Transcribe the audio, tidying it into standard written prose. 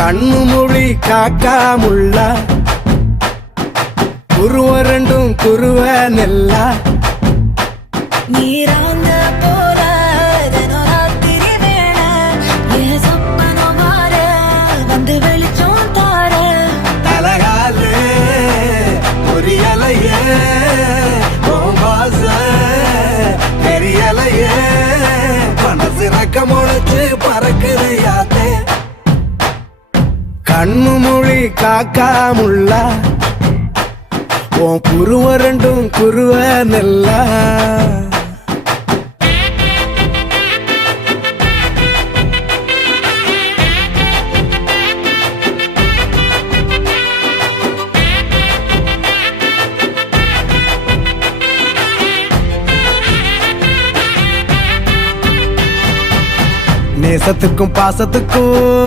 கண்ணு மொழி காக்காமுள்ள குருவ ரெண்டும் குருவ நெல்லா நீராங்க போல ராத்திரி வேண என் சொப்பனம் மாற வந்து வெளிச்சம் தார தலகாலே பொரியலையே வாச பெரியலையே மனசு ரக்க முளைச்சு பறக்குது யாத்தே கண்ணு மொழி காக்காமுள்ள உன் குருவ ரெண்டும் குருவ நெல்லா நேசத்துக்கும் பாசத்துக்கும்